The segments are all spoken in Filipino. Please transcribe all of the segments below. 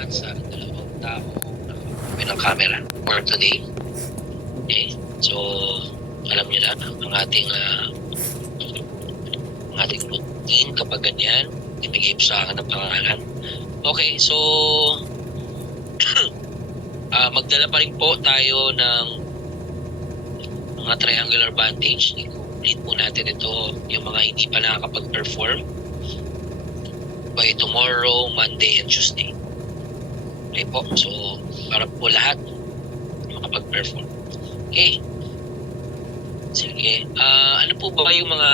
at sa dalawang tao na ng camera for today. Okay, so alam niyo na ang ating routine kapag ganyan, ibigay po sa akin ng pangalan. Okay, so magdala pa rin po tayo ng mga triangular bandage. I-complete po natin ito, yung mga hindi pa nakakapag-perform by tomorrow, Monday, and Tuesday. Okay po, so para po lahat makapag-perform. Okay. Sige. Ano po ba yung mga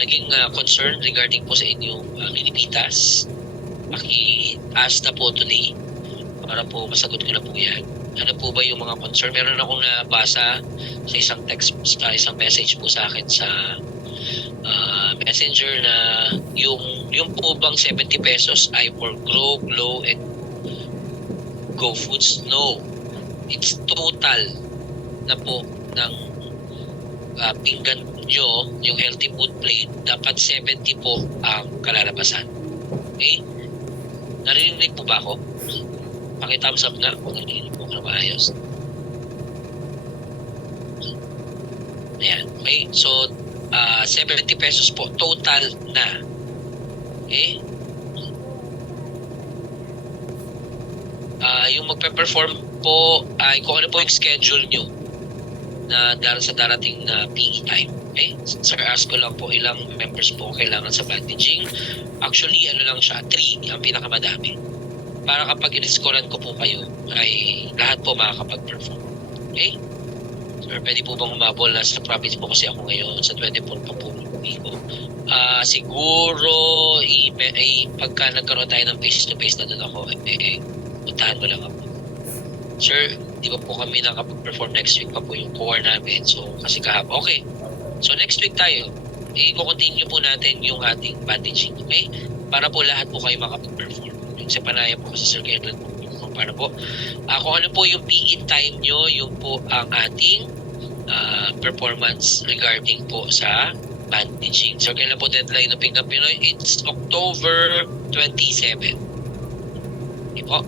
naging concern regarding po sa inyong lilipitas? Paki-ask na po today para po masagot ko na po yan. Ano po ba yung mga concern? Meron akong nabasa sa isang text, isang message po sa akin sa messenger na yung po bang 70 pesos ay for Grow, Glow, and Go Foods? No. It's total na po ng pinggan nyo, yung healthy food plate, dapat 70 po ang kalalabasan. Okay? Narinig po ba ako? Paki-thumbs up na kung narinig po na maayos. Ayan. Okay? So, 70 pesos po. Total na. Okay? Yung magpe-perform po ay kung ano po yung schedule nyo na sa darating na PE time. Okay? Sir, ask ko lang po ilang members po kailangan sa bandaging. Actually, ano lang siya, 3 ang pinakamadami. Para kapag in-scorean ko po kayo, ay lahat po makakapag-perform. Okay? Sir, pwede po bang humabol? Nasa province po kasi ako ngayon, sa 24 pa po ko. Siguro, pagka nagkaroon tayo ng face-to-face na doon ako, puntahan mo lang ako. Sir, di ba po kami nakapag-perform next week pa po yung core namin? So, kasi kahapon. Okay. So, next week tayo, i-continue po natin yung ating bandaging. Okay? Para po lahat po kayo makapag-perform. Yung sa panaya po kasi Sir Kailan po. Para po. Kung ano po yung PE time nyo, yung po ang ating performance regarding po sa bandaging. So, kailan po deadline ng Pinggan Pinoy? It's October 27. Okay po?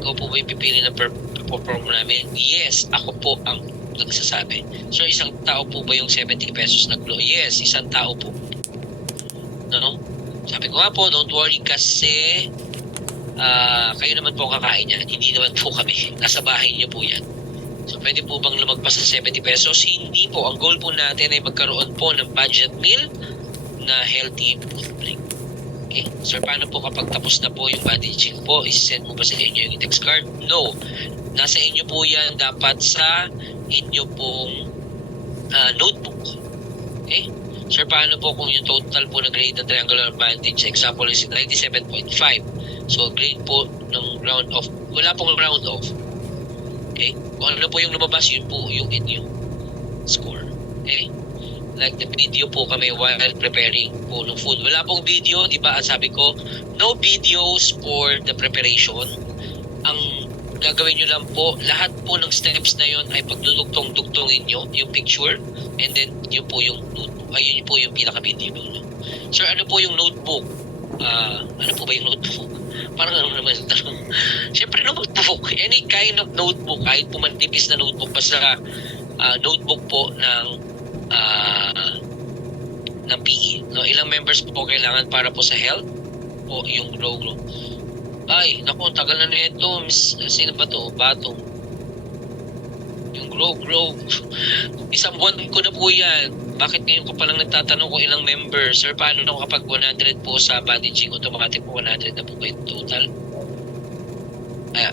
Ikaw po ba yung pipili ng perform namin? Yes, ako po ang nagsasabi. So, isang tao po ba yung 70 pesos na glow? Yes, isang tao po. No? Sabi ko nga po, don't worry kasi kayo naman po kakain yan. Hindi naman po kami. Nasa bahay niyo po yan. So, pwede po bang lumagpas sa 70 pesos? Hindi po. Ang goal po natin ay magkaroon po ng budget meal na healthy food drink. Okay. Sir, paano po kapag tapos na po yung bandaging po, isend mo ba sa inyo yung text card? No. Nasa inyo po yan dapat sa inyo pong notebook. Okay? Sir, paano po kung yung total po na grade ng triangular bandage, example is 97.5. So, grade po ng round off. Wala pong round off. Okay? Kung ano po yung lumabas, yun po yung inyong score. Okay? Like the video po kami while preparing po ng food. Wala pong video, di ba? Sabi ko, no videos for the preparation. Ang gagawin nyo lang po, lahat po ng steps na yon ay pagduduktong-duktongin nyo yung picture, and then yun po yung notebook. Ayun po yung pinaka-video nyo. Sir, ano po yung notebook? Ano po ba yung notebook? Parang ano naman yung tanong. Siyempre, notebook. Any kind of notebook, kahit po manipis na notebook, basta notebook po ng PE. No? Ilang members po kailangan para po sa health? O yung Grow. Ay, naku, tagal na ito. Sino ba to? Batong. Yung Grow. Isang buwan ko na po yan. Bakit ngayon ko palang nagtatanong kung ilang members? Sir, paano nung kapag 100 po sa bandaging, automatic po 100 na po ba yung total?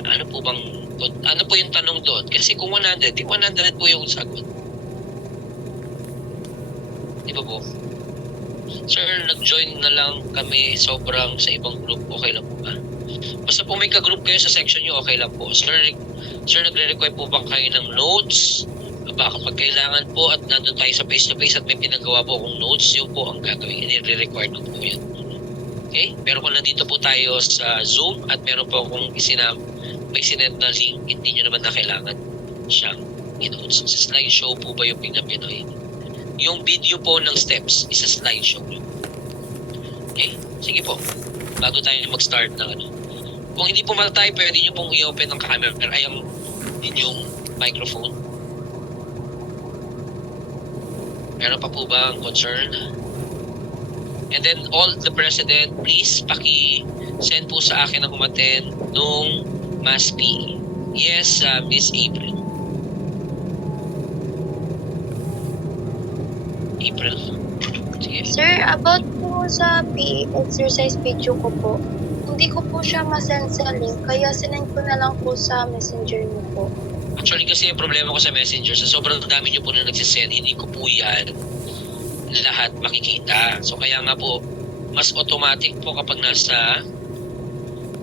Ano po yung tanong doon? Kasi kung 100, 100 po yung sagot. Di ba po? Sir, nag-join na lang kami sobrang sa ibang group. Okay lang po ba? Basta po may ka-group kayo sa section nyo, okay lang po. Sir, nagre-require po ba kayo ng notes? Baka pag kailangan po at nandun tayo sa face-to-face at may pinagawa po akong notes, yun po ang gagawin. I-require na po yan. Okay? Pero kung nandito po tayo sa Zoom at meron po akong may sinet na link, hindi nyo naman na kailangan siyang i-notes. Sa slideshow po ba yung Pinggan Pinoy? Yung video po ng steps is a slideshow. Okay? Sige po. bago tayo mag-start ng ano. Kung hindi po matay, pwede nyo pong i-open ng camera ay ang inyong microphone. Meron pa po ba ang concern? And then all the president, please paki-send po sa akin ang umaten nung Mass PE. Yes, Miss April. April. Sige. Sir, about po sa PE exercise video ko po, hindi ko po siya masend sa link, kaya sinend ko na lang po sa messenger niyo po. Actually kasi yung problema ko sa messenger, sa sobrang dami nyo po na nagsisend, hindi ko po yan lahat makikita. So kaya nga po, mas automatic po kapag nasa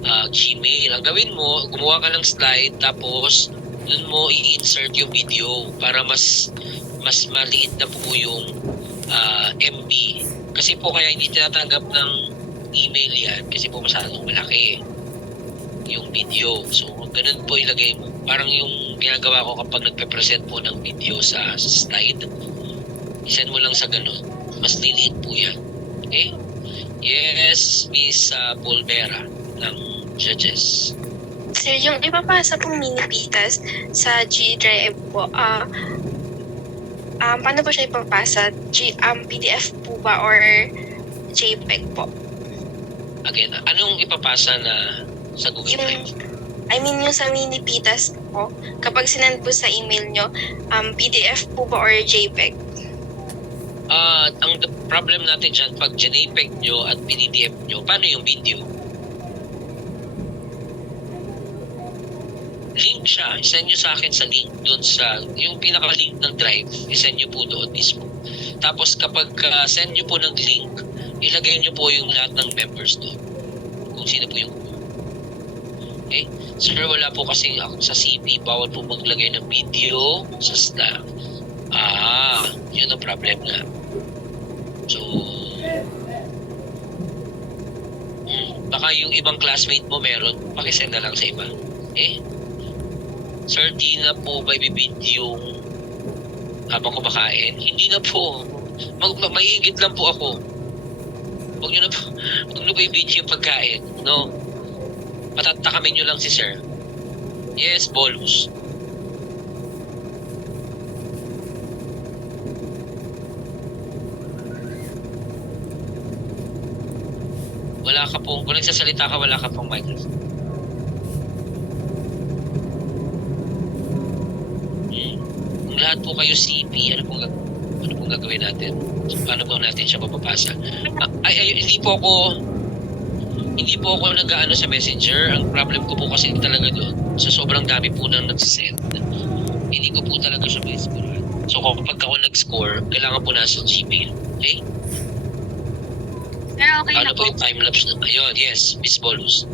Gmail. Ang gawin mo, gumawa ka ng slide, tapos dun mo i-insert yung video para mas maliit na po yung MB. Kasi po kaya hindi tinatanggap ng email yan kasi po masyadong malaki yung video. So ganun po ilagay mo. Parang yung ginagawa ko kapag nagpe-present po ng video sa slide, isend mo lang sa ganun. Mas liliit po yan. Okay? Yes, Miss Polvera ng Judges. Sir, yung ipapasa pong mini pitas sa G Drive po, paano po siya ipapasa? PDF po ba or JPEG po? Again, anong ipapasa na sa Google Drive? Yung sa mini pitas po, kapag sinend po sa email nyo, PDF po ba or JPEG? Ang problem natin dyan, pag JPEG nyo at PDF nyo, paano yung video? Link siya. Isend nyo sa akin sa link doon sa, yung pinaka-link ng drive, isend nyo po doon mismo. Tapos kapag send nyo po ng link, ilagay nyo po yung lahat ng members doon. Kung sino po yung okay? Sir, wala po kasi sa CP, bawal po maglagay ng video sa staff. Yun ang problem na. So, baka yung ibang classmate mo meron, pakisend na lang sa iba. Eh? Sir, di na po ba ibibidyo habang kumakain? Hindi na po. Maiingit lang po ako. Huwag nyo na po ibidyo yung pagkain. No? Patatakamin nyo lang si Sir. Yes, bolus. Wala ka pong, kung nagsasalita ka, wala ka pong microphone. Lahat po kayo CP, ano pong gagawin natin? So, paano po natin siya mapapasa? Hindi po ako nag-aano sa messenger. Ang problem ko po kasi talaga doon, sa sobrang dami po nang nagsisend, hindi ko po talaga siya may score. So kapag ako nag-score, kailangan po nasa Gmail. Okay? Pero okay Paano na po po. yung time-lapse na? Ayun, yes, Miss Bolus.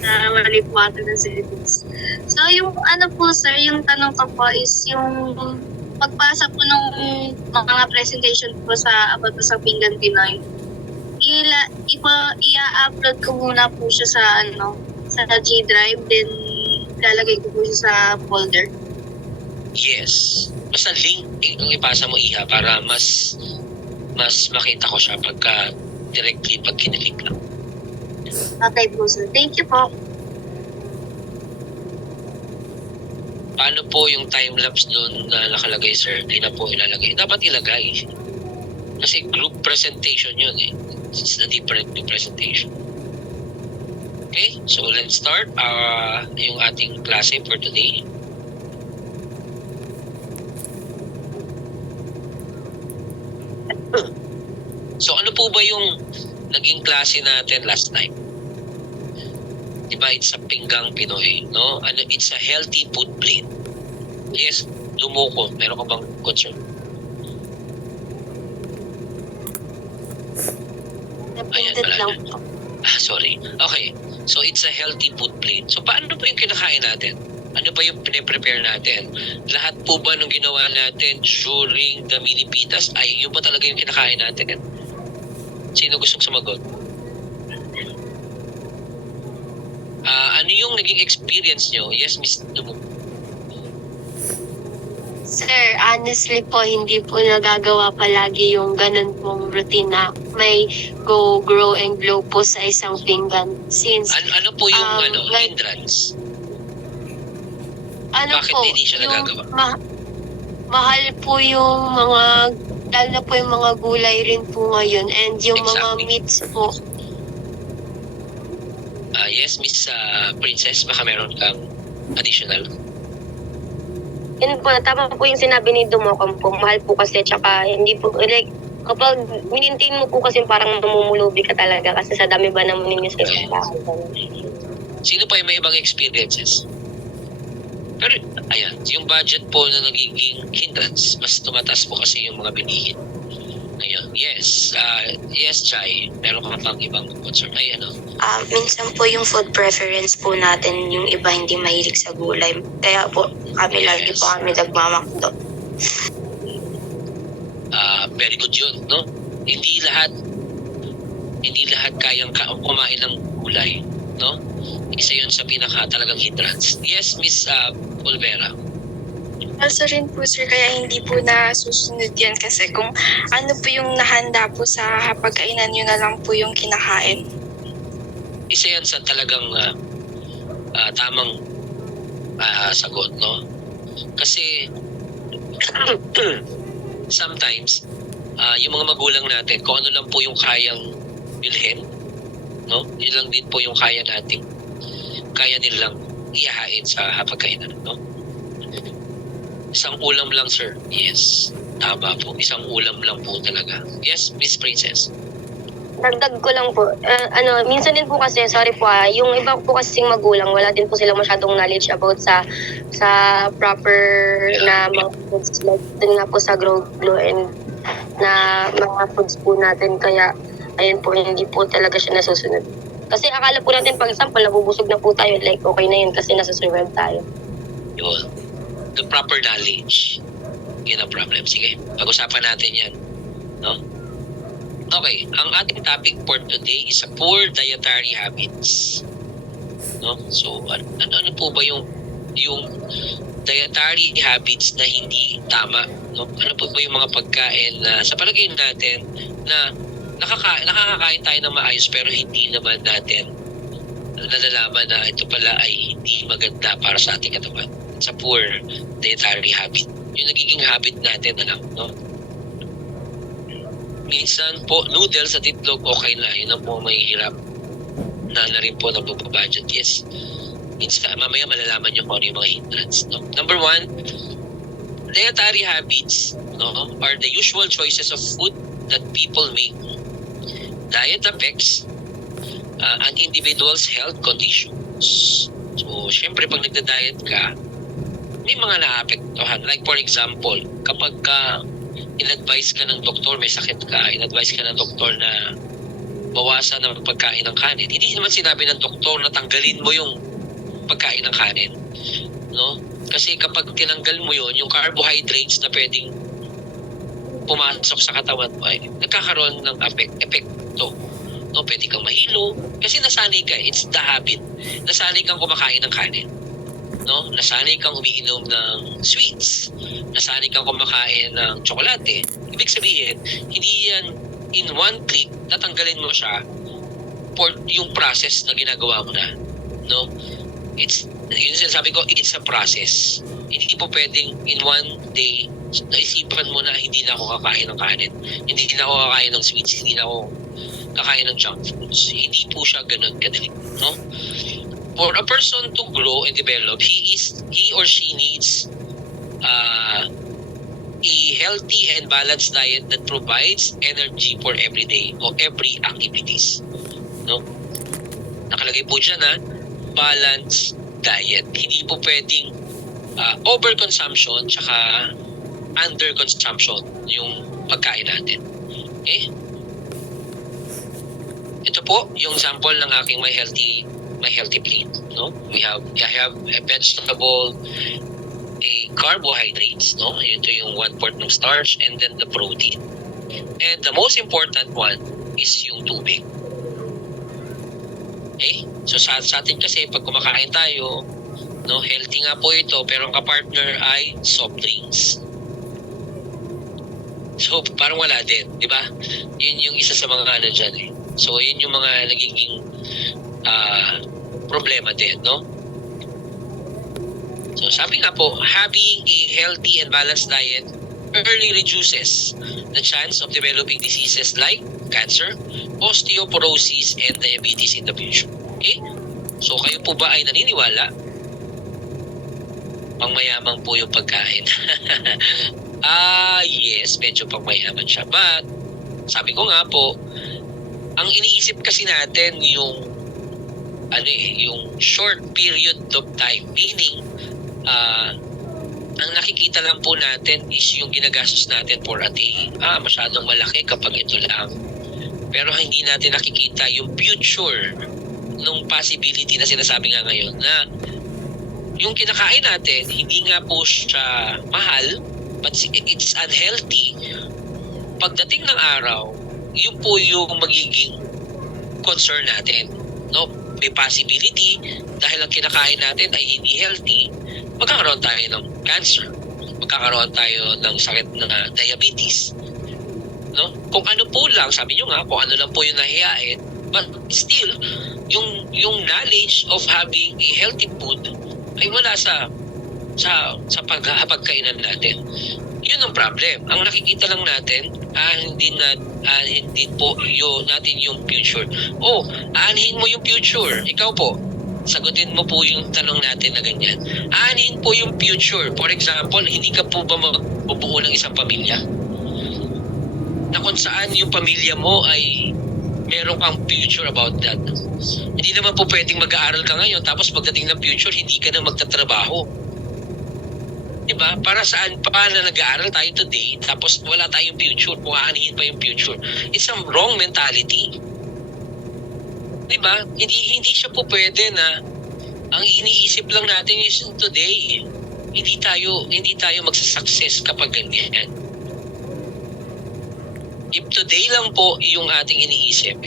Mali po ata ng settings. So, yung ano po sir, yung tanong ko po is yung pagpasa po ng mga presentation po sa about po sa Pinggan Pinoy. I-upload ko muna po siya sa sa G Drive, then lalagay ko po siya sa folder. Yes. Basta link yung ipasa mo, Iha, para mas makita ko siya pagka directly pag kinilik lang. Okay po sir. Thank you po. Paano po yung time-lapse doon na nakalagay, sir? Hindi na po ilalagay. Dapat ilagay. Kasi group presentation yun eh. It's a different group presentation. Okay, so let's start yung ating klase for today. So ano po ba yung naging klase natin last time? Diba, it's a Pinggang Pinoy, no? It's a healthy food plate. Yes, lumoko. Meron ka bang concern? Ayan, Napindot wala lang na. po. Sorry. Okay. So, it's a healthy food plate. So, paano ba yung kinakain natin? Ano ba yung pine-prepare natin? Lahat po ba nung ginawa natin during the mini pitas ay yun ba talaga yung kinakain natin? Sino gustong sumagot? Ano yung naging experience nyo? Yes, Miss Dumo. Sir, honestly po, hindi po nagagawa palagi yung ganun pong routine na may go, grow, and glow po sa isang pinggan. Since, Ano po yung like, hindrance? ano Bakit po, hindi siya yung nagagawa? mahal po yung mga, dahil na po yung mga gulay rin po ngayon, and yung mga Exactly. meats po. Yes, Miss Princess, baka meron kang additional. Yun po, tama po yung sinabi ni Dumocom po. Mahal po kasi, tsaka hindi po, like, kapag minintain mo po kasi parang namumulubi ka talaga kasi sa dami ba naman ninyo sa isang bahay. Sino pa yung may ibang experiences? Pero, ayan, yung budget po na nagiging hindrance, mas tumataas po kasi yung mga bilihin. Ngayon, yes, yes, Chai, meron kang pang ibang concern. Ay, Minsan po yung food preference po natin, yung iba hindi mahilig sa gulay. Kaya po kami lagi po kami nagmamakdo. Very good yun, no? Hindi lahat kayang kumain ng gulay, no? Isa yun sa pinaka talagang hindrance. Yes, Miss Olvera. Also rin po sir, kaya hindi po nasusunod yan kasi kung ano po yung nahanda po sa hapagkainan, yun na lang po yung kinakain. Isa yan sa talagang tamang sagot, no? Kasi sometimes yung mga magulang natin, kung ano lang po yung kayang bilhin, no? Yun lang din po yung kaya nilang ihahain sa hapagkainan, no? Isang ulam lang, sir. Yes, tama po. Isang ulam lang po talaga. Yes, Miss Princess. Dagdag ko lang po, minsan din po kasi, sorry po yung iba po kasing magulang, wala din po sila masyadong knowledge about sa proper na mga foods, like dun nga po sa grow, glow, and na mga foods po natin, kaya ayun po, hindi po talaga siya nasusunod. Kasi akala po natin, pag example, nabubusog na po tayo, like okay na yun kasi nasa-survive tayo. Yun. The proper knowledge. Yun ang problem. Sige, pag-usapan natin yan. No? Okay, ang ating topic for today is poor dietary habits. No? So, ano po ba yung dietary habits na hindi tama? No? Ano po ba yung mga pagkain na sa palagay natin na nakakakain tayo ng maayos pero hindi naman natin nalalaman na ito pala ay hindi maganda para sa ating katawan. Sa poor dietary habit. Yung nagiging habit natin na lang, no? Minsan po, noodles at itlog, okay na. Yun ang po may hirap na rin po nagpapabudget. Yes. Minsan, mamaya malalaman nyo kung ano yung mga hindrance, no? Number 1, dietary habits, no, are the usual choices of food that people make. Diet affects an individual's health conditions. So, syempre, pag nagda-diet ka, may mga naapektuhan. Like for example, kapag in-advise ka ng doktor, may sakit ka, in-advise ka ng doktor na bawasan ng pagkain ng kanin. Hindi naman sinabi ng doktor na tanggalin mo yung pagkain ng kanin. No? Kasi kapag tinanggal mo yun, yung carbohydrates na pwedeng pumasok sa katawan mo ay nagkakaroon ng epekto. No, pwede kang mahilo kasi nasanay ka, it's the habit. Nasanay kang kumakain ng kanin. No, nasanay kang umiinom ng sweets. Nasanay kang kumakain ng tsokolate. Ibig sabihin, hindi yan in one click tatanggalin mo siya for yung process na ginagawa mo na. No? Yun sinasabi ko, it's a process. Hindi po pwedeng in one day naisipan mo na hindi na ako kakain ng kanin. Hindi na ako kakain ng sweets. Hindi na ako kakain ng junk foods. Hindi po siya ganun kadali. No? For a person to grow and develop, he or she needs a healthy and balanced diet that provides energy for every day or every activities. No? Nakalagay po dyan balanced diet. Hindi po pwedeng overconsumption tsaka underconsumption yung pagkain natin. Okay? Ito po yung sample ng aking my healthy plate. No? I have a vegetable, a carbohydrates, no? Ito yung 1/4 ng starch, and then the protein. And the most important one is yung tubig. Okay? So sa atin kasi pag kumakain tayo, no, healthy nga po ito, pero ang kapartner ay soft drinks. So, parang wala din, di ba? Yun yung isa sa mga ano dyan eh. So, yun yung mga nagiging problema din, no? So, sabi nga po, having a healthy and balanced diet early reduces the chance of developing diseases like cancer, osteoporosis, and diabetes in the future. Okay? So, kayo po ba ay naniniwala? Pangmayaman po yung pagkain. Yes, medyo pangmayaman siya. But, sabi ko nga po, ang iniisip kasi natin yung yung short period of time. Meaning, ang nakikita lang po natin is yung ginagastos natin for a day. Masyadong malaki kapag ito lang. Pero hindi natin nakikita yung future nung possibility na sinasabi nga ngayon na yung kinakain natin, hindi nga po siya mahal, but it's unhealthy. Pagdating ng araw, yun po yung magiging concern natin. No? May possibility, dahil ang kinakain natin ay hindi healthy, magkakaroon tayo ng cancer, magkakaroon tayo ng sakit na diabetes. No? Kung ano po lang, sabi nyo nga, kung ano lang po yung nahihain, but still, yung knowledge of having a healthy food ay wala sa pagkainan natin. Yun ang problem. Ang nakikita lang natin, hindi po natin yung future. Aanhin mo yung future. Ikaw po, sagutin mo po yung tanong natin na ganyan. Aanhin po yung future. For example, hindi ka po ba magbubuo ng isang pamilya? Na kung saan yung pamilya mo ay meron kang future about that. Hindi naman po pwedeng mag-aaral ka ngayon tapos pagdating ng future, hindi ka na magtatrabaho. Diba? Para saan pa na nag-aaral tayo today tapos wala tayong future, kung aanihin pa yung future. It's a wrong mentality. Diba? Hindi siya po pwede na ang iniisip lang natin is today. Hindi tayo magsasucess kapag ganyan. If today lang po yung ating iniisip,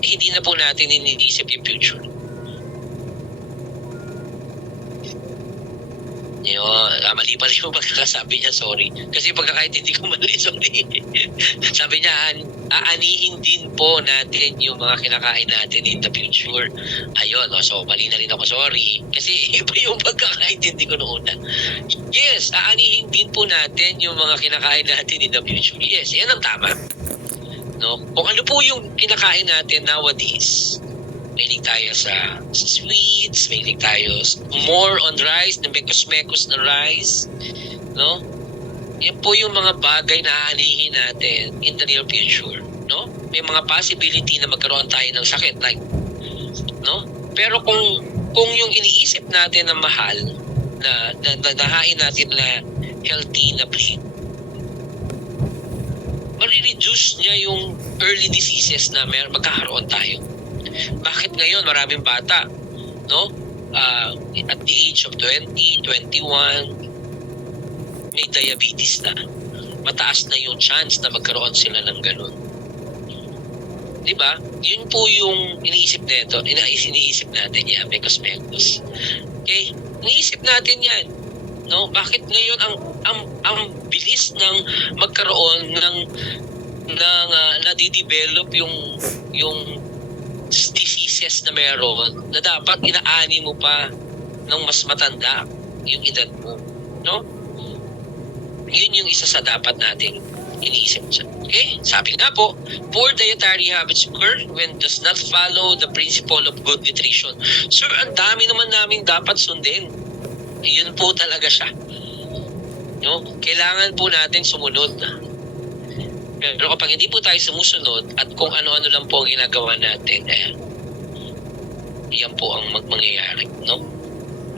hindi na po natin iniisip yung future. Mali pala yung pagkakasabi niya, sorry. Kasi pagkakaintindi ko mali, sorry. Sabi niya, aanihin din po natin yung mga kinakain natin in the future. Ayun, so mali na rin ako, sorry. Kasi iba yung pagkakaintindi ko noon. Yes, aanihin din po natin yung mga kinakain natin in the future. Yes, yan ang tama. No? Kung ano po yung kinakain natin nowadays, mahilig tayo sa sweets, mahilig tayo more on rice, na mekos-mekos na rice, no? Yan po yung mga bagay na aanihin natin in the near future, no? May mga possibility na magkaroon tayo ng sakit, like, no? Pero kung yung iniisip natin na mahal, na nahain natin na healthy na plate, marireduce niya yung early diseases na magkakaroon tayo. Bakit ngayon maraming bata, no? At the age of 20, 21, may diabetes na. Mataas na yung chance na magkaroon sila ng ganun. Diba? Yun po yung iniisip nito. Iniisip natin yan, mekos-mekos. Okay? Iniisip natin yan. No? Bakit ngayon ang bilis ng magkaroon ng nadidevelop yung diseases na meron na dapat inaani mo pa ng mas matanda yung edad mo, no? Yun yung isa sa dapat nating iniisip siya. Okay? Sabi nga po, poor dietary habits occur when does not follow the principle of good nutrition. Sir, ang dami naman naming dapat sundin. Yun po talaga siya. No? Kailangan po natin sumunod. Pero kapag hindi po tayo sumusunod at kung ano-ano lang po ang ginagawa natin, yan po ang mangyayari, no?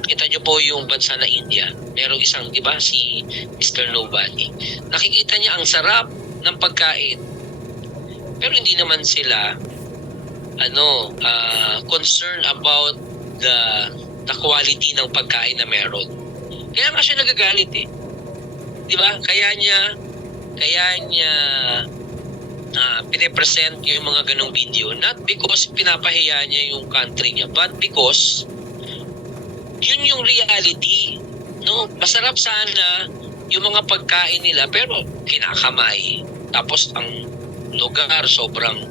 Kita nyo po yung bansa na India. Merong isang, di ba, si Mr. Nobody. Nakikita niya ang sarap ng pagkain. Pero hindi naman sila concerned about the quality ng pagkain na meron. Kaya nga siya nagagalit eh. Di ba? Kaya niya pinipresent yung mga ganong video, not because pinapahiya niya yung country niya, but because yun yung reality, no? Masarap sana yung mga pagkain nila pero kinakamay. Tapos ang lugar sobrang,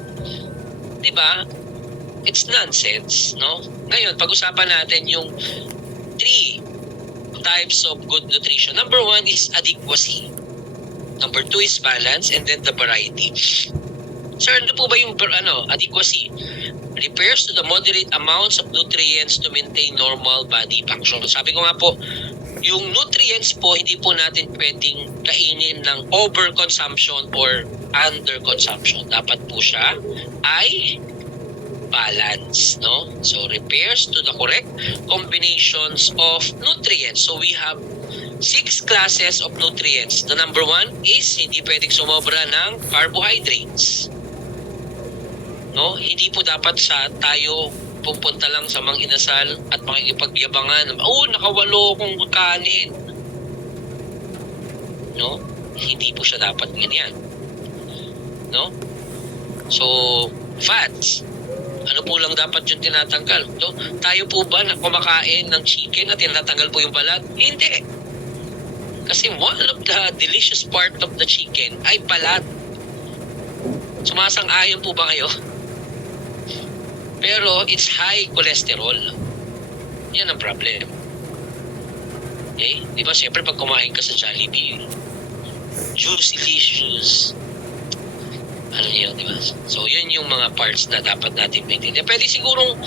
di ba? It's nonsense, no? Ngayon, pag-usapan natin yung 3 types of good nutrition. Number 1 is adequacy. Number 2 is balance, and then the variety. Sir, ano po ba yung adequacy? Refers to the moderate amounts of nutrients to maintain normal body function. Sabi ko nga po, yung nutrients po, hindi po natin pwedeng kainin ng overconsumption or underconsumption. Dapat po siya ay balance, no? So, refers to the correct combinations of nutrients. So, we have 6 classes of nutrients. The number 1 is hindi pwedeng sumobra ng carbohydrates. No? Hindi po dapat tayo pupunta lang sa mga inasal at makikipagyabangan. Nakawalo kong kanin. No? Hindi po siya dapat ganyan. No? So, fats. Ano po lang dapat yung tinatanggal? No? Tayo po ba na kumakain ng chicken na tinatanggal po yung balat? Hindi. Kasi one of the delicious part of the chicken ay balat. Sumasang-ayon po ba kayo? Pero it's high cholesterol. Yan ang problem. Okay? Di ba siyempre pag kumain ka sa Jollibee, juicy-licious. Ano yun, di ba? So, yun yung mga parts na dapat natin maintain. Pwede sigurong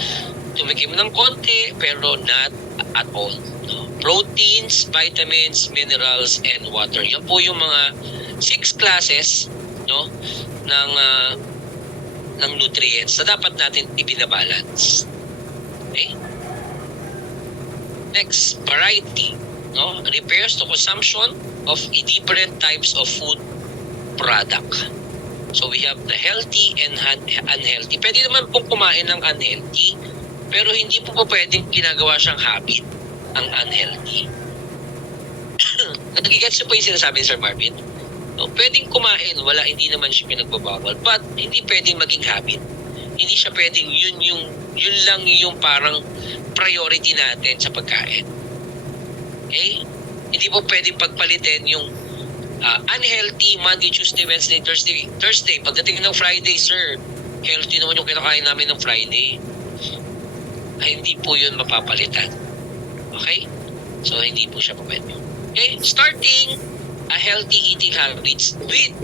tumikim ng konti, pero not at all. No? Proteins, vitamins, minerals, and water. Yan po yung mga 6 classes, no, ng nutrients na dapat natin ibinabalance. Okay? Next, variety. No? Refers to consumption of different types of food product. So we have the healthy and unhealthy. Pwede naman pong kumain ng unhealthy, pero hindi po pwedeng ginagawa siyang habit ang unhealthy. Nagigets niyo po yung sinasabi ni Sir Marvin? No, pwedeng kumain, hindi naman siya pinagbabawal, but hindi pwedeng maging habit. Hindi siya pwedeng yun lang yung parang priority natin sa pagkain. Okay? Hindi po pwedeng pagpalitin yung unhealthy Monday, Tuesday, Wednesday, Thursday. Pagdating ng Friday, sir, healthy naman yung kinakain namin ng Friday. Ay, hindi po yun mapapalitan. Okay? So, hindi po siya pwede. Okay? Starting a healthy eating habits with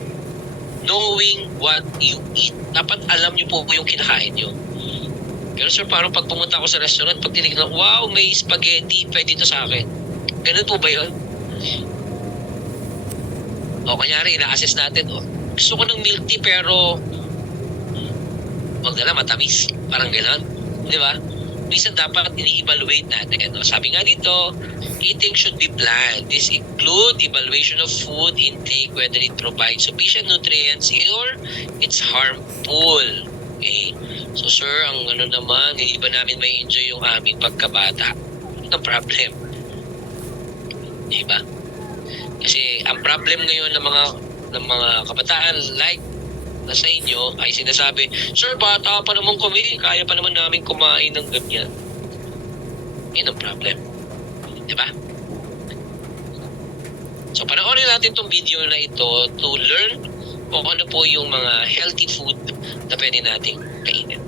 knowing what you eat. Dapat alam niyo po yung kinakain niyo. Pero sir, parang pag pumunta ako sa restaurant, pag tinignan, wow, may spaghetti, pwede ito sa akin. Ganun po ba yun? O kanyari, ina-assess natin, gusto ko ng milk tea pero magdala matamis. Parang gano'n. Di ba? Minsan dapat ini-evaluate natin. Sabi nga dito, eating should be planned. This include evaluation of food intake, whether it provides sufficient nutrients or it's harmful. Okay? So sir, ang naman, hindi ba namin may enjoy yung aming pagkabata? Ano problem? Di ba? Kasi ang problem ngayon ng mga kabataan like sa inyo ay sinasabi, sir, bata pa naman kami, kaya pa naman namin kumain ng ganyan. Yun ang problem. Diba? So, panoorin natin itong video na ito to learn kung ano po yung mga healthy food na pwede nating kainin.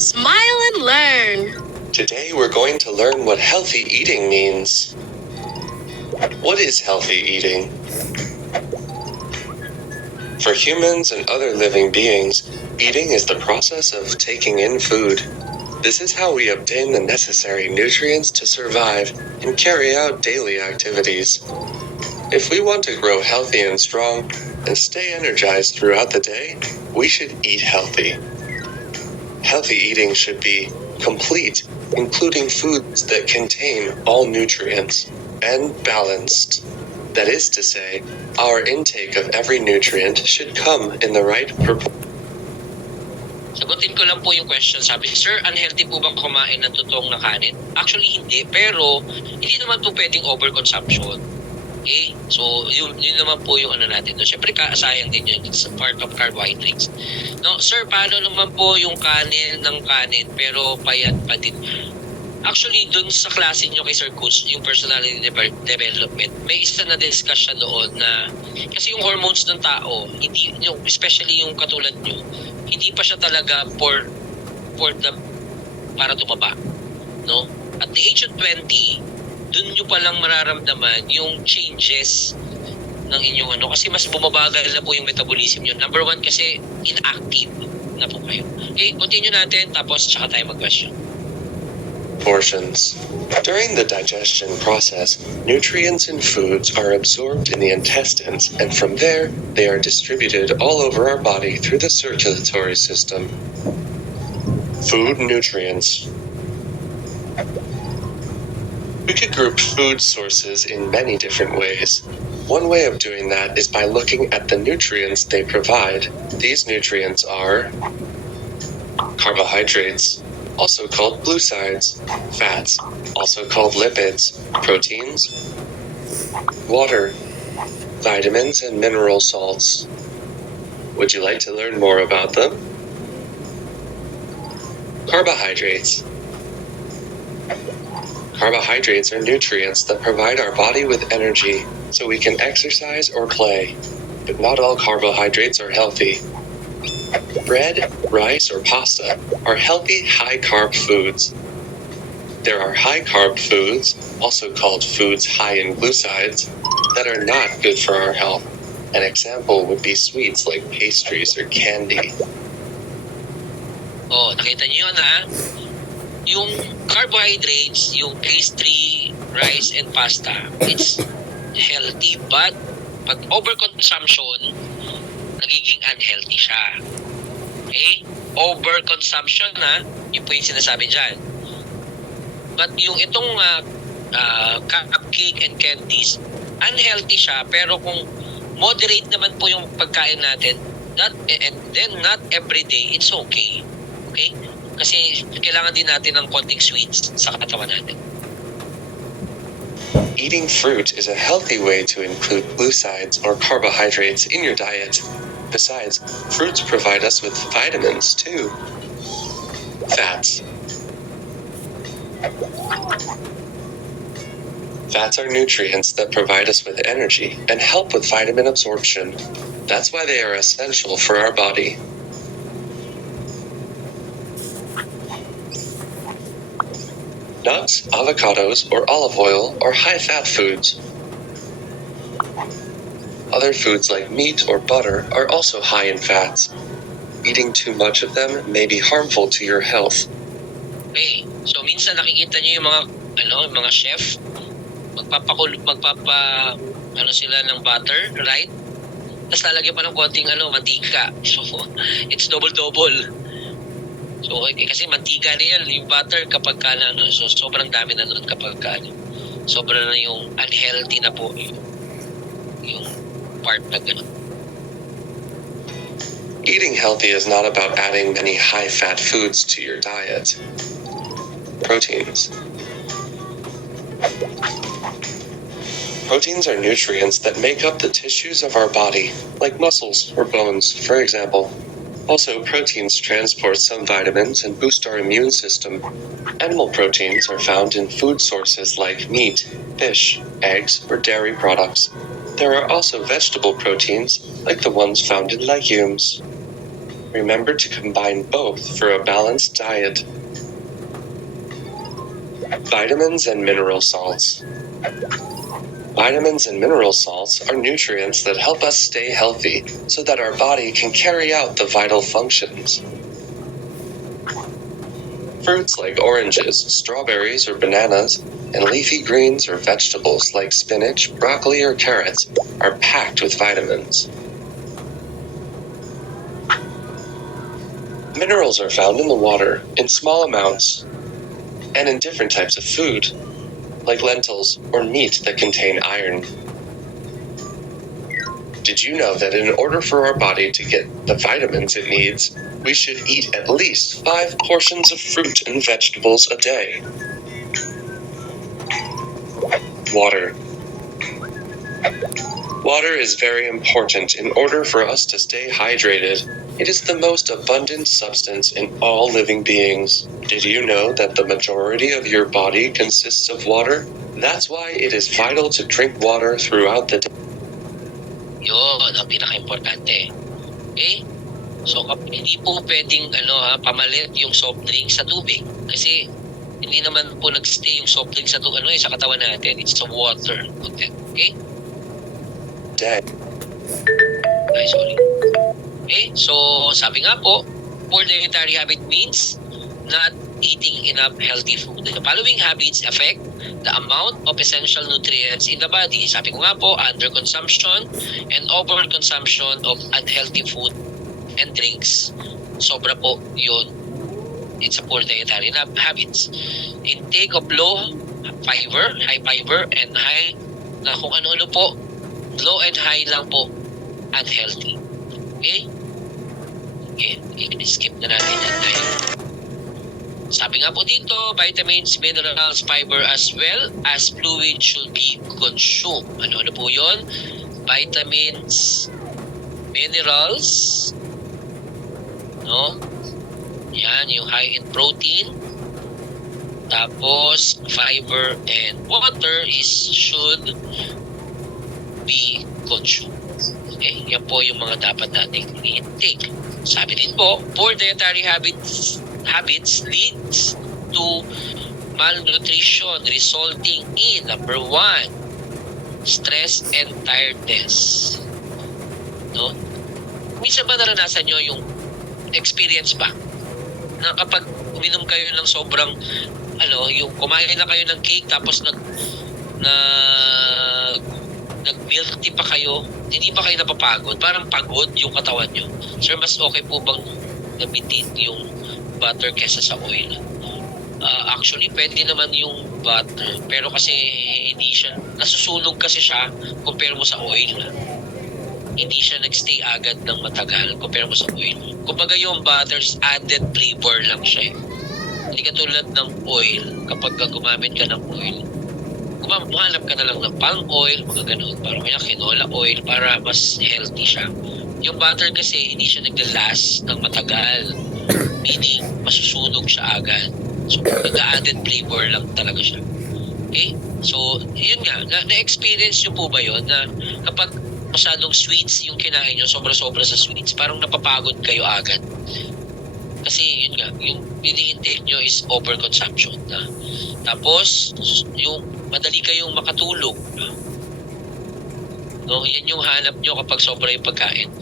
Smile and learn. Today we're going to learn what healthy eating means. What is healthy eating? For humans and other living beings, eating is the process of taking in food. This is how we obtain the necessary nutrients to survive and carry out daily activities. If we want to grow healthy and strong and stay energized throughout the day, we should eat healthy. Healthy eating should be complete, including foods that contain all nutrients, and balanced. That is to say, our intake of every nutrient should come in the right proportion. Sagutin ko lang po yung question. Sabi, sir, unhealthy po ba kumain ng totoong na kanin? Actually, hindi. Pero, hindi naman po pwedeng overconsumption. Okay? So, yun naman po yung ano natin. No? Siyempre, sayang din yun. It's a part of carbohydrates. No, sir, paano naman po yung kanin ng kanin pero payat pa din? Actually, dun sa klase nyo kay Sir Coach, yung personality development, may isa na discussion doon na kasi yung hormones ng tao, hindi, yung, especially yung katulad nyo, hindi pa siya talaga for the para tumaba. No? At the age of 20, dun nyo palang mararamdaman yung changes ng inyong ano. Kasi mas bumabagal na po yung metabolism nyo. Number one, kasi inactive na po kayo. Okay, continue natin, tapos tsaka tayo mag-question. Portions. During the digestion process, nutrients in foods are absorbed in the intestines, and from there, they are distributed all over our body through the circulatory system. Food nutrients. We could group food sources in many different ways. One way of doing that is by looking at the nutrients they provide. These nutrients are carbohydrates, also called glucides, fats, also called lipids, proteins, water, vitamins, and mineral salts. Would you like to learn more about them? Carbohydrates. Carbohydrates are nutrients that provide our body with energy so we can exercise or play. But not all carbohydrates are healthy. Bread, rice, or pasta are healthy high-carb foods. There are high-carb foods, also called foods high in glucides, that are not good for our health. An example would be sweets like pastries or candy. Oh, nakita niyo yun ha? Yung carbohydrates, yung pastry, rice, and pasta, it's healthy. But overconsumption, nagiging unhealthy siya. Okay? Overconsumption na, yun po yung sinasabi dyan. But yung itong cupcake and candies, unhealthy siya. Pero kung moderate naman po yung pagkain natin, not every day, it's okay. Okay? Kasi kailangan din natin ng konting sweets sa katawan natin. Eating fruit is a healthy way to include glucides or carbohydrates in your diet. Besides, fruits provide us with vitamins too. Fats. Fats are nutrients that provide us with energy and help with vitamin absorption. That's why they are essential for our body. Nuts, avocados, or olive oil are high-fat foods. Other foods like meat or butter are also high in fats. Eating too much of them may be harmful to your health. Okay, so minsan nakikita niyo yung mga chef, sila ng butter, right? Tapos lalagyan pa ng konting mantika. So, it's double-double. So, kasi mantika na yan, yung butter kapag so sobrang dami na nun kapag sobrang na yung unhealthy na po yung part na gano'n. Eating healthy is not about adding many high-fat foods to your diet. Proteins. Proteins are nutrients that make up the tissues of our body, like muscles or bones, for example. Also, proteins transport some vitamins and boost our immune system. Animal proteins are found in food sources like meat, fish, eggs, or dairy products. There are also vegetable proteins, like the ones found in legumes. Remember to combine both for a balanced diet. Vitamins and mineral salts. Vitamins and mineral salts are nutrients that help us stay healthy so that our body can carry out the vital functions. Fruits like oranges, strawberries, or bananas, and leafy greens or vegetables like spinach, broccoli, or carrots are packed with vitamins. Minerals are found in the water in small amounts and in different types of food, like lentils or meat that contain iron. Did you know that in order for our body to get the vitamins it needs, we should eat at least 5 portions of fruit and vegetables a day? Water. Water is very important in order for us to stay hydrated. It is the most abundant substance in all living beings. Did you know that the majority of your body consists of water? That's why it is vital to drink water throughout the day. Yun ang pinaka-importante. Okay? So, hindi po pwedeng pamalit yung soft drink sa tubig. Kasi hindi naman po nag-stay yung soft drink sa sa katawan natin. It's a water content. Okay? Ay, sorry. Okay, so sabi nga po, poor dietary habit means not eating enough healthy food. The following habits affect the amount of essential nutrients in the body. Sabi ko nga po, underconsumption and overconsumption of unhealthy food and drinks. Sobra po yun. It's a poor dietary habits. Intake of low fiber, high fiber, and high na kung ano-ano po, low and high lang po, unhealthy. Okay? Okay, i-skip na natin yan tayo. Sabi nga po dito, vitamins, minerals, fiber as well as fluid should be consumed. Ano po yun? Vitamins, minerals, no? Yan, yung high in protein. Tapos, fiber and water should be consumed. Okay, yan po yung mga dapat nating i-intake. Sabi din po, poor dietary habits leads to malnutrition resulting in number 1, stress and tiredness. No? Minsan ba naranasan nyo yung experience ba na kapag uminom kayo ng sobrang yung kumain na kayo ng cake tapos nag-milk tea pa kayo, hindi pa kayo napapagod? Parang pagod yung katawan nyo. Sir, mas okay po bang gamitin yung butter kesa sa oil? Actually, pwede naman yung butter. Pero kasi hindi siya, nasusunog kasi siya compare mo sa oil. Hindi siya nagstay agad ng matagal compare mo sa oil. Kumbaga yung butters, added flavor lang siya. Hindi katulad ng oil. Kapag gumamit ka ng oil, humanap ka na lang ng palm oil, mga ganun. Parang kaya canola oil para mas healthy siya. Yung butter kasi hindi siya naglalas ng matagal. Meaning, masusunog siya agad. So, nag-added flavor lang talaga siya. Okay? So, yun nga. Na-experience nyo po ba yun na kapag masyadong sweets yung kinain nyo, sobra-sobra sa sweets, parang napapagod kayo agad? Kasi yun nga, yung ini-intake nyo is overconsumption na. Tapos, yung madali kayong makatulog. No, yan yung hanap nyo kapag sobra yung pagkain.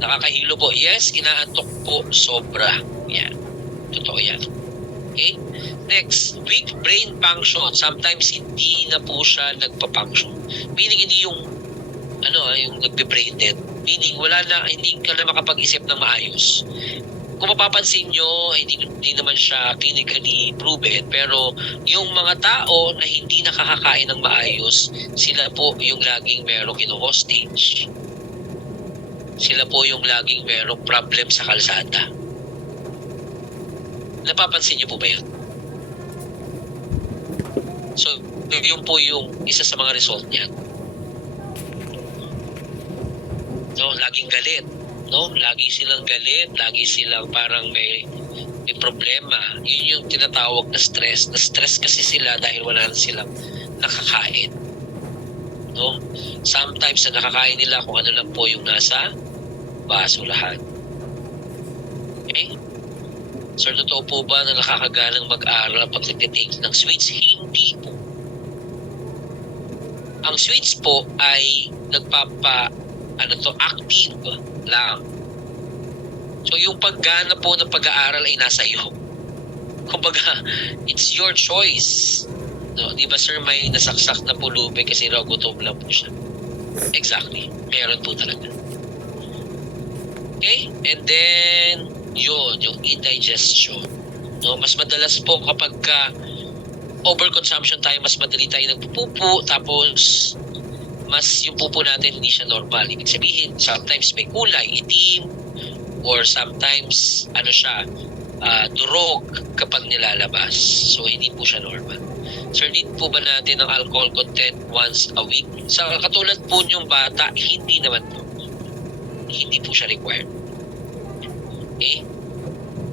Nakakahilo po. Yes, inaantok po sobra. Yan. Totoo yan. Okay? Next, weak brain function. Sometimes hindi na po siya nagpa-function. Meaning hindi yung yung nagbe-brain dead. Meaning hindi ka na makapag-isip ng maayos. Kung mapapansin nyo, hindi naman siya clinically proven, pero yung mga tao na hindi nakakakain ng maayos, sila po yung laging merong hostage. Sila po yung laging merong problem sa kalsada. Napapansin nyo po ba yun? So, yun po yung isa sa mga result niyan. No, laging galit. No, lagi silang galit, lagi silang parang may problema. Yun yung tinatawag na stress. Na-stress kasi sila dahil wala na silang nakakain. No? Sometimes na nakakain nila kung ano lang po yung nasa basurahan. Okay? Sir, totoo po ba na nakakaganang mag-aral pag nagtitake ng sweets? Hindi po. Ang sweets po ay active lang. So yung paggana po ng pag-aaral ay nasa iyo. Kumbaga, it's your choice. No, di ba sir, may nasaksak na pulubi kasi raw gutom lang po siya. Exactly. Meron po talaga. Okay? And then, yung indigestion. No, mas madalas po kapag overconsumption tayo, mas madali tayo nagpupupo, tapos mas yung pupo natin hindi siya normal. Ibig sabihin, sometimes may kulay, itim, or sometimes, durog kapag nilalabas. So, hindi po siya normal. Sir, need po ba natin ng alcohol content once a week? Sa katulad po niyong bata, hindi naman po. Hindi po siya required. Okay?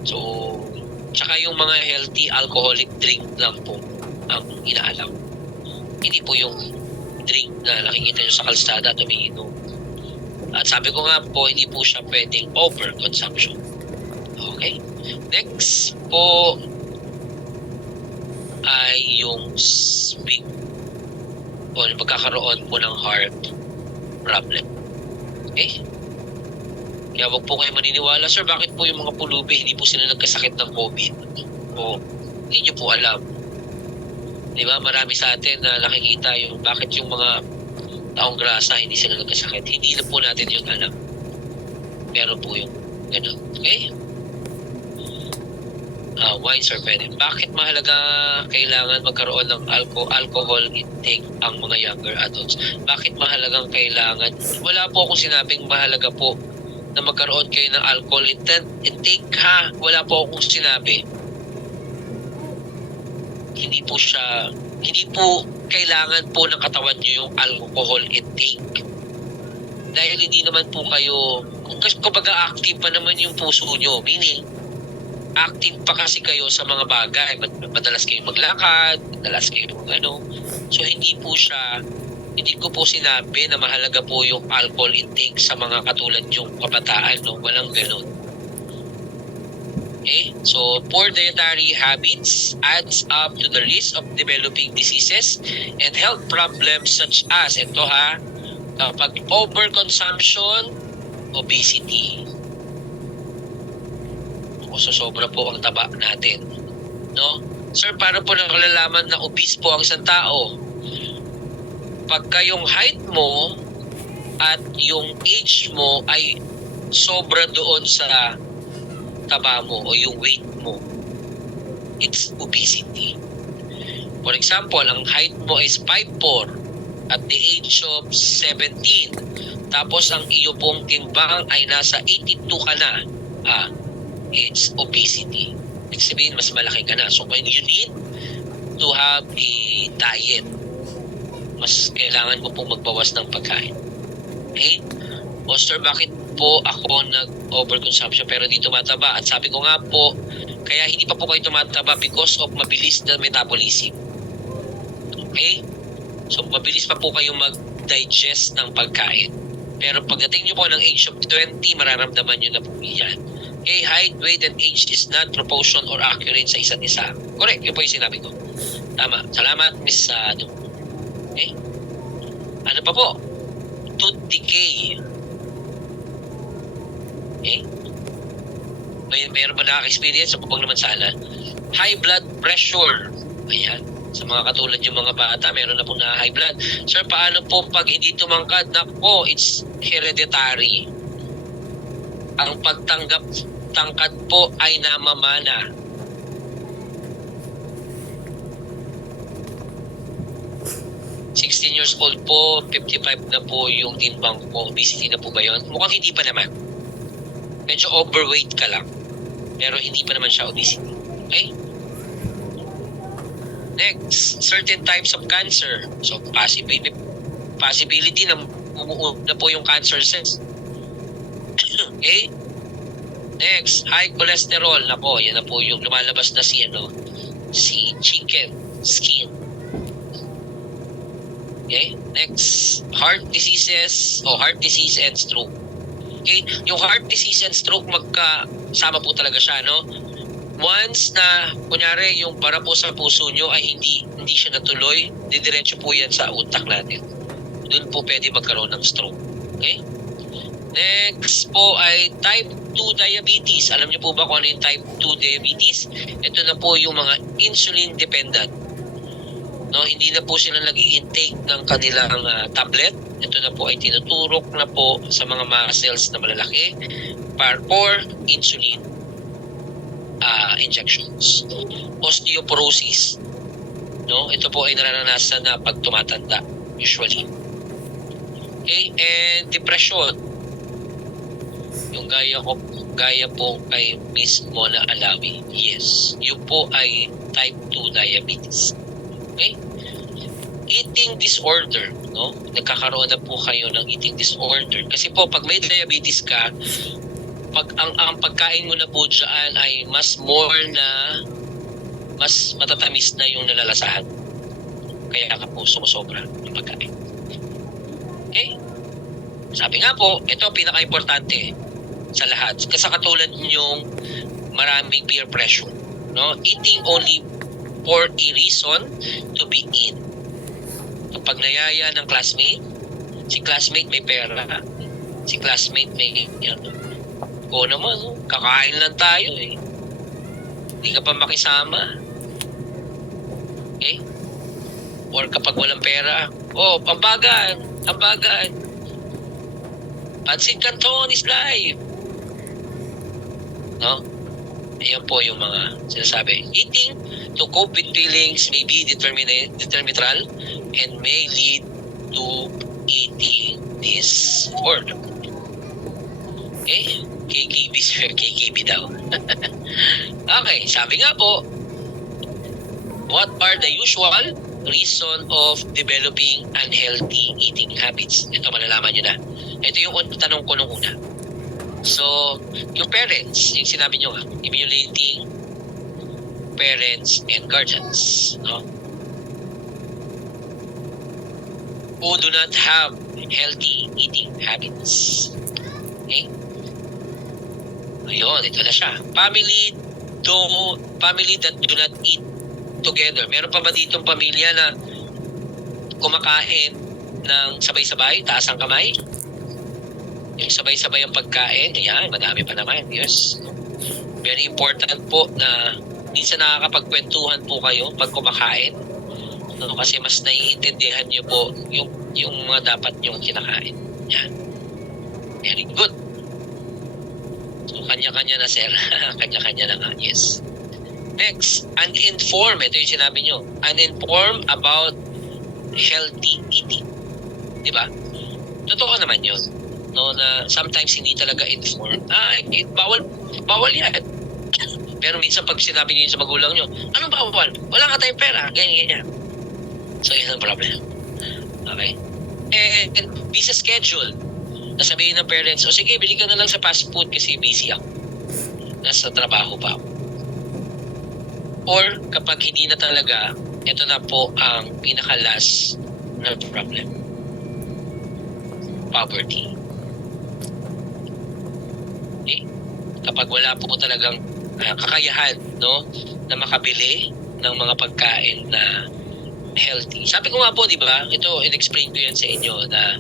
So, tsaka yung mga healthy alcoholic drink lang po ang inaalam. Hindi po yung drink na nakikita nyo sa kalsada at umiinom. At sabi ko nga po, hindi po siya pwedeng overconsumption. Okay? Next po ay yung big o pagkakaroon po ng heart problem. Okay? Kaya wag po kayo maniniwala, sir, bakit po yung mga pulubi hindi po sila nagkasakit ng COVID? O, hindi nyo po alam. Di ba? Marami sa atin na nakikita yung bakit yung mga taong grasa hindi sila nagkasakit. Hindi na po natin yung alam. Pero po yung ganun. Okay? Wine, sir, pwede. Bakit mahalaga kailangan magkaroon ng alcohol intake ang mga younger adults? Bakit mahalagang kailangan? Wala po akong sinabing mahalaga po na magkaroon kayo ng alcohol intake, ha? Wala po akong sinabi. Hindi po kailangan po ng katawan nyo yung alcohol intake. Dahil hindi naman po kayo, kumbaga active pa naman yung puso nyo. Meaning, active pa kasi kayo sa mga bagay. Madalas kayo maglakad, madalas kayo So, hindi ko po sinabi na mahalaga po yung alcohol intake sa mga katulad yung kabataan, no? Walang ganun. Okay? So, poor dietary habits adds up to the risk of developing diseases and health problems such as, ito ha, kapag overconsumption, obesity. So, sobra po ang taba natin. No? Sir, paano po nakalalaman na obese po ang isang tao? Pagka yung height mo at yung age mo ay sobra doon sa taba mo o yung weight mo, it's obesity. For example, ang height mo is 5'4" at the age of 17. Tapos ang iyo pong timbang ay nasa 82 ka na. It's obesity. Ibig sabihin, mas malaki ka na. So, when you need to have a diet, mas kailangan mo pong magbawas ng pagkain. Okay? O sir, bakit po ako nag-overconsumption pero di tumataba? At sabi ko nga po, kaya hindi pa po kayo tumataba because of mabilis na metabolism. Okay? So, mabilis pa po kayong mag-digest ng pagkain. Pero pagdating nyo po ng age of 20, mararamdaman nyo na po yan. Okay, height, weight, and age is not proportion or accurate sa isa't isa. Correct, yun po yung sinabi ko. Tama. Salamat, Miss Sado. Okay? Ano pa po? Tooth decay. Okay? Mayroon ba nakaka-experience? So, kapag naman sana. High blood pressure. Ayan. Sa mga katulad yung mga bata, meron na po na high blood. Sir, paano po pag hindi tumangkad? Nako, it's hereditary. Ang pagtangkad po ay namamana. Years old po, 55 na po yung timbang ko. Obesity na po ba yun? Mukhang hindi pa naman. Medyo overweight ka lang. Pero hindi pa naman siya obesity. Okay? Next, certain types of cancer. So, possibility na umuuna na po yung cancer cells. Okay? Next, high cholesterol. Nako, yan na po yung lumalabas na si chicken skin. Okay? Next, heart diseases heart disease and stroke. Okay? Yung heart disease and stroke magkasama po talaga siya, no? Once na, kunyari, yung para po sa puso nyo ay hindi siya natuloy, didiretso po yan sa utak natin. Doon po pwede magkaroon ng stroke. Okay? Next po ay type 2 diabetes. Alam niyo po ba kung ano yung type 2 diabetes? Ito na po yung mga insulin dependent. No, hindi na po sila nag-i-intake ng kanilang tablet. Ito na po ay tinuturok na po sa mga muscles na malalaki for insulin injections. Osteoporosis. No, ito po ay nararanasan na pag tumatanda usually. Okay, and depression. Yung gaya po kay Miss Mona Alawi. Yes, yun po ay type 2 diabetes. Okay? Eating disorder, no? Nagkakaroon na po kayo ng eating disorder. Kasi po, pag may diabetes ka, pag ang pagkain mo na po dyan ay mas matatamis na yung nalalasahan. Kaya ka po sumusobra ng pagkain. Okay? Sabi nga po, ito pinaka-importante sa lahat. Kasi katulad yung maraming peer pressure. No? Eating only for a reason to be in. Kapag nayaya ng classmate, si classmate may pera, si classmate may o naman, kakain lang tayo eh. Hindi ka pa makisama. Okay? Or kapag walang pera, pambagan. Pansit Canton is life. No? Ayan po yung mga sinasabi. Eating to cope with feelings may be detrimental and may lead to eating disorder. Okay? KKB daw. Okay, sabi nga po, what are the usual reason of developing unhealthy eating habits? Ito, malalaman nyo na. Ito yung tanong ko nung una. So, yung parents, yung sinabi nyo emulating parents and guardians, no? Who do not have healthy eating habits. Okay? Ayun, ito na siya. Family that do not eat together. Meron pa ba ditong pamilya na kumakain ng sabay-sabay, taas ang kamay? Yung sabay-sabay ang pagkain, yan, madami pa naman. Yes. Very important po na minsan nakakapagkwentuhan po kayo pag kumakain. No, kasi mas naiintindihan niyo po yung mga dapat niyong kinakain. Yan. Very good. So, kanya-kanya na, sir. Kanya-kanya na nga. Yes. Next, uninformed. Ito yung sinabi nyo. Uninformed about healthy eating. Diba? Totoo naman yun. No, na sometimes hindi talaga informed. Bawal yan. Pero minsan pag sinabi niyo sa magulang nyo, anong bawal? Wala nga tayong pera. Ganyan. So, yun ang problem. Okay? And be sa schedule. Nasabihin ng parents, sige, bili ka na lang sa fast food kasi busy ako. Nasa trabaho pa ako. Or kapag hindi na talaga, ito na po ang pinaka-last na problem. Poverty. Okay? Kapag wala po talagang kakayahan, no, na makabili ng mga pagkain na healthy. Sabi ko nga po, di ba, ito, in-explain ko yan sa inyo na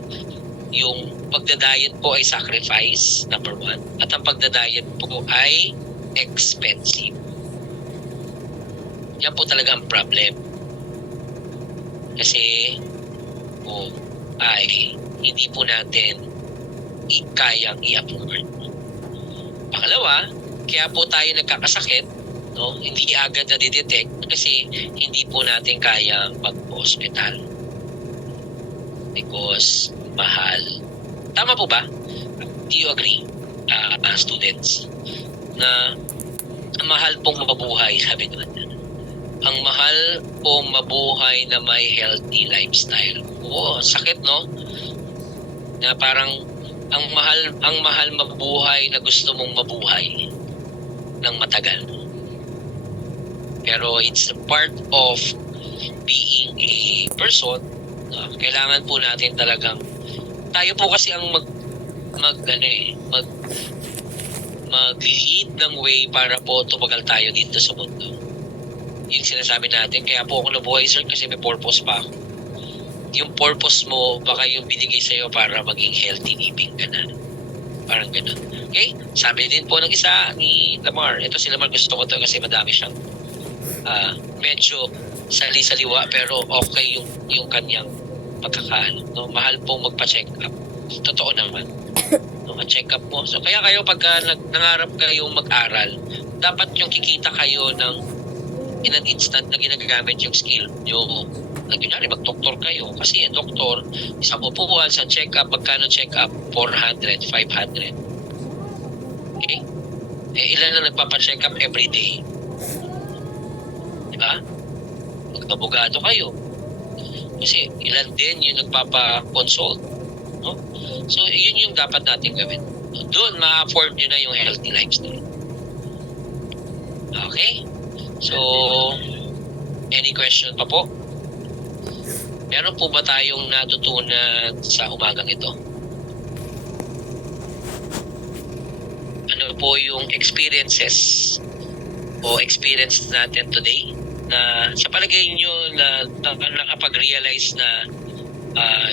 yung pagda-diet po ay sacrifice, number one. At ang pagda-diet po ay expensive. Yan po talaga ang problem. Kasi po ay hindi po natin kayang i-afford. Pangalawa, kaya po tayo nagkakasakit, no? Hindi agad na-detect kasi hindi po natin kayang mag-hospital. Because mahal. Tama po ba? Do you agree, students, na mahal pong mabuhay, sabi naman yan. Ang mahal pong mabuhay na may healthy lifestyle. Oo, sakit, no? Na parang ang mahal mabuhay na gusto mong mabuhay ng matagal. Pero it's a part of being a person. Kailangan po natin talagang tayo po kasi ang mag-lead ng way para po tumagal tayo dito sa mundo. Yung sinasabi natin, kaya po ako nabuhay, sir, kasi may purpose pa ako. Yung purpose mo, baka yung binigay sa'yo para maging healthy living ka na. Parang gano'n. Okay? Sabi din po ng isa ni Lamar. Ito si Lamar, gusto ko to kasi madami siyang medyo sali-saliwa pero okay yung kanyang pagkakaano. No? Mahal pong magpa-check up. Totoo naman. No, ma-check up mo. So kaya kayo pagka nangarap kayong mag-aral, dapat yung kikita kayo ng in an instant na ginagamit yung skill nyo. Kunyari, mag-doktor kayo. Kasi yung doktor, isang upuan, sa check-up, magkano check-up? 400, 500. Okay? Ilan na nagpapacheck up every day? Diba? mag-abogado kayo. Kasi ilan din yung nagpapa-consult. No? So, yun yung dapat natin gawin. Doon, ma-form nyo na yung healthy lifestyle. Okay? So, any question pa po? Meron po ba tayong natutunan sa umagang ito? Ano po yung experiences o experience natin today na sa palagay nyo na nakapag-realize na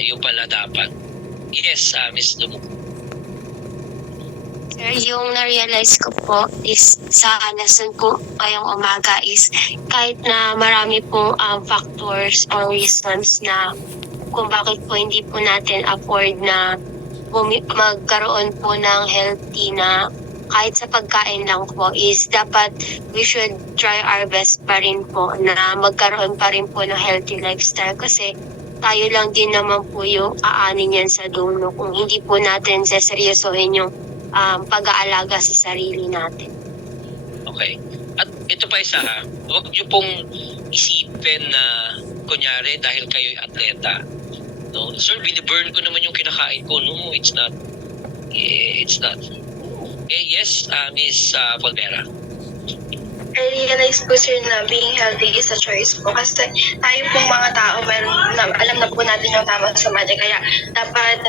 yung pala dapat? Yes, Ms. Dumuk. Sir, yung na-realize ko po is sa lesson ko ngayong umaga is kahit na marami pong factors or reasons na kung bakit po hindi po natin afford na magkaroon po ng healthy na kahit sa pagkain lang po is dapat we should try our best pa rin po na magkaroon pa rin po ng healthy lifestyle kasi tayo lang din naman po yung aanin yan sa dulo kung hindi po natin seseryosohin yung pag-aalaga sa sarili natin. Okay. At ito pa isa ha, huwag nyo pong isipin na kunyari dahil kayo'y atleta. No? Sir, biniburn ko naman yung kinakain ko. No, it's not. It's not. Okay, yes, Miss Polvera. I realize po sir na being healthy is a choice po kasi tayo pong mga tao alam na po natin yung tama sa mali kaya dapat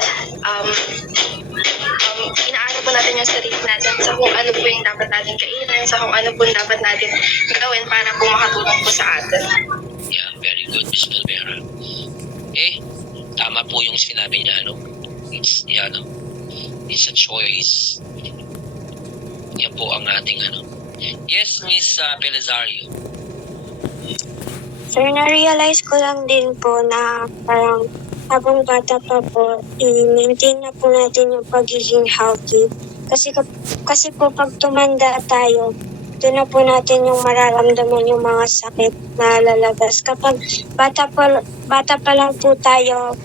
inaano po natin yung sarili natin sa kung ano po yung dapat natin kainin, sa kung ano po yung dapat natin gawin para po makatulong po sa atin. Yeah, very good, Miss Polvera. Okay, tama po yung sinabi niya, no? It's a choice. Yan po ang ating Yes, Miss Pelizario. Sir, na-realize ko lang din po na parang habang bata pa po, i-maintain na po natin yung pagiging healthy. Kasi po pag tumanda tayo, doon na po natin yung mararamdaman yung mga sakit na lalabas. Kapag bata pa lang po tayo,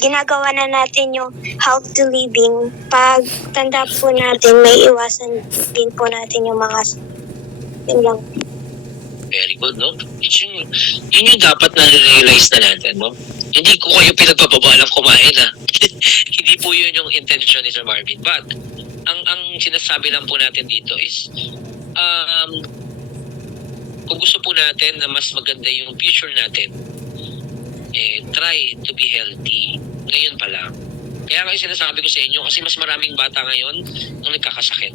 ginagawa na natin yung healthy living. Pag tanda po natin, may iwasan din po natin yung mga yun lang. Very good, no? Yun yung dapat na-realize na natin, no? Hindi ko kayo pinagpapabalang kumain, ha? Hindi po yun yung intention ni Sir Marvin. But, ang sinasabi lang po natin dito is, kung gusto po natin na mas maganda yung future natin, try to be healthy ngayon pa lang. Kaya nga sinasabi ko sa inyo kasi mas maraming bata ngayon ang nagkakasakit.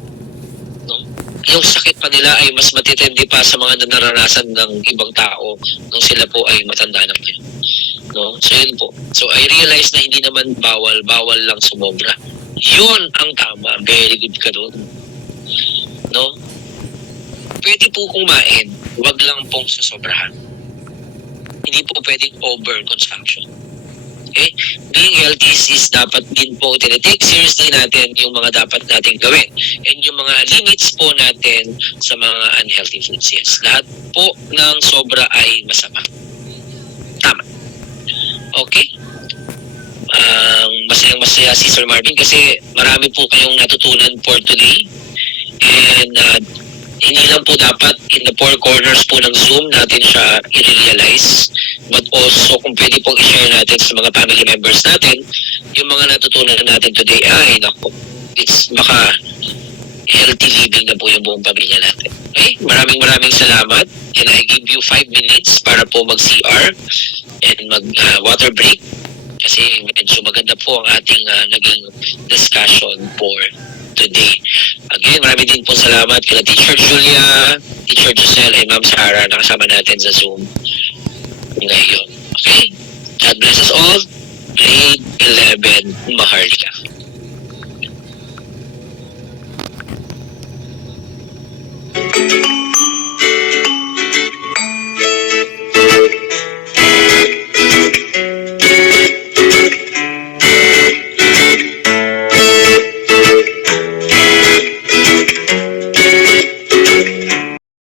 No? Yung sakit pa nila ay mas matitindi pa sa mga naranasan ng ibang tao nung sila po ay matanda na kayo. No? So yun po. So I realize na hindi naman bawal lang sumobra. Yun ang tama. Very good ka doon. No? Pwede po kumain, wag lang pong sasobrahan. Hindi po pwedeng overconsumption. Okay? Being healthy is dapat din po tinitake seriously natin yung mga dapat nating gawin. And yung mga limits po natin sa mga unhealthy foods. Yes. Lahat po ng sobra ay masama. Tama. Okay? Masayang-masaya si Sir Marvin kasi marami po kayong natutunan for today. And hindi lang po dapat in the four corners po ng Zoom natin siya i-realize, but also kung pwede pong i-share natin sa mga family members natin yung mga natutunan natin today. Ay, naku, it's baka healthy living na po yung buong pamilya natin. Okay? Maraming salamat and I give you 5 minutes para po mag-CR and mag-water break kasi medyo maganda po ang ating naging discussion for today. Again, marami din po salamat kila Teacher Julia, Teacher Giselle, and Ma'am Sarah na kasama natin sa Zoom ngayon. Okay? God bless us all. Grade 11, Maharlika.